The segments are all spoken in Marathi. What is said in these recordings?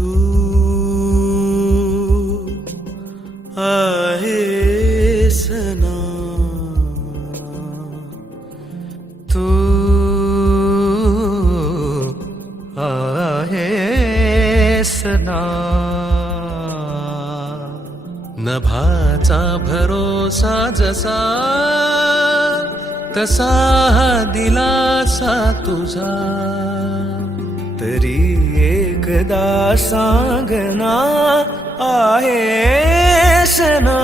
तू आहेस ना, तू आहेस ना. नभाचा भरोसा जसा तसा हा दिलासा तुझा, तरी एकदा सांगना आहेस ना.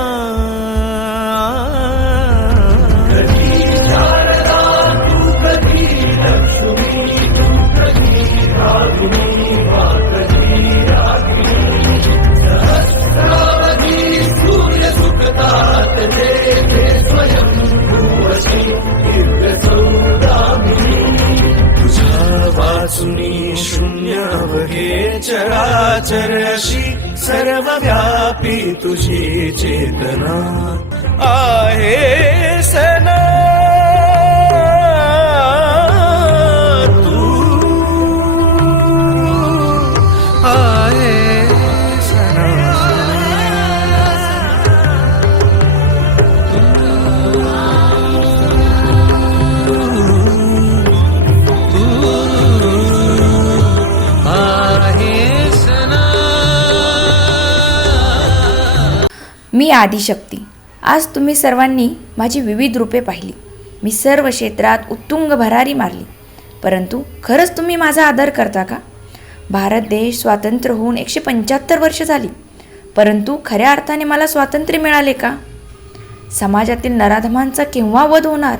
कधी शारदा तू कधी लक्ष्मी, तू कधी रागिनी वा कधी रागिनी. सहस्रावधी सूर्य सुखतात जेथे स्वयंभूवशी दिव्य सौदामिनी. तुझ्या वाचुनी शून्य अवघे चराचर अशी सर्वव्यापी तुझी चेतना आहेस ना. तू आहेस ना. मी आदिशक्ती. आज तुम्ही सर्वांनी माझी विविध रूपे पाहिली. मी सर्व क्षेत्रात उत्तुंग भरारी मारली, परंतु खरंच तुम्ही माझा आदर करता का? भारत देश स्वातंत्र्य होऊन 175 वर्ष झाली, परंतु खऱ्या अर्थाने मला स्वातंत्र्य मिळाले का? समाजातील नराधमांचा केव्हा वध होणार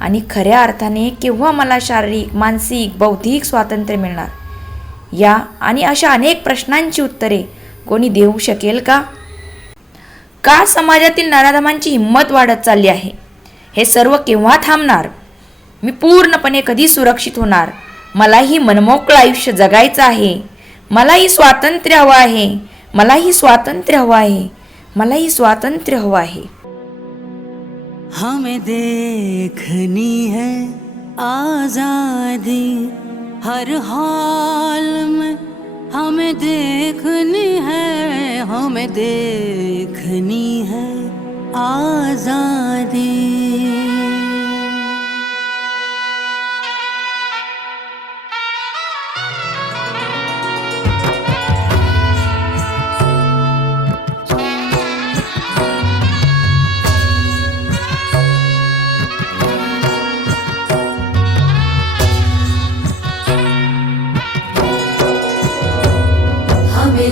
आणि खऱ्या अर्थाने केव्हा मला शारीरिक, मानसिक, बौद्धिक स्वातंत्र्य मिळणार? या आणि अशा अनेक प्रश्नांची उत्तरे कोणी देऊ शकेल का? का समाजातील नराधमांची हिंमत वाढत चालली आहे? हे सर्व केव्हा थांबणार? मी पूर्णपणे कधी सुरक्षित होणार? मलाही मनमोकळं आयुष्य जगायचं आहे. मलाही स्वातंत्र्य हवं आहे. मलाही स्वातंत्र्य हवं आहे. मलाही स्वातंत्र्य हवं आहे. हमें देखनी है आजादी हर हाल में, हमें देखनी है, हमें देखनी है आजादी. हमें